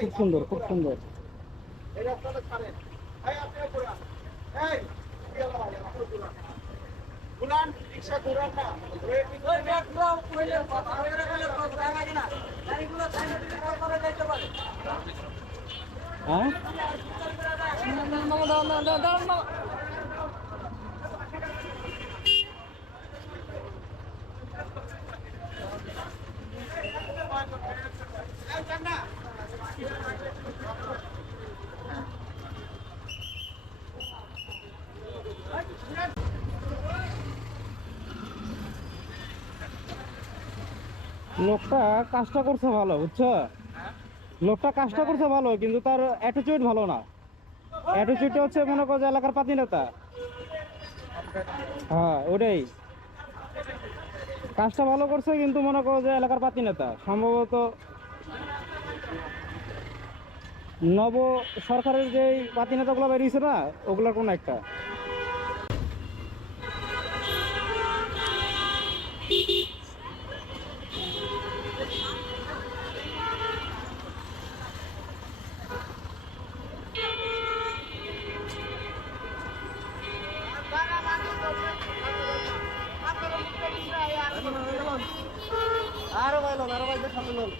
খুব সুন্দর, খুব সুন্দর। হ্যাঁ, লোকটা কাজটা করছে ভালো, বুঝছো? লোকটা কাজটা করছে ভালো, কিন্তু তার অ্যাটিটিউড ভালো না। অ্যাটিটিউডটা হচ্ছে মনে করো যে এলাকার পাতি নেতা। হ্যাঁ, ওটাই। কাজটা ভালো করছে, কিন্তু মনে করো যে এলাকার পাতি নেতা সম্ভবত নব সরকারের যে পাতি নেতাগুলো বেরিয়েছে না, ওগুলার কোন একটা। আরো ভাই লোন, আরো ভাই সামনে লোন।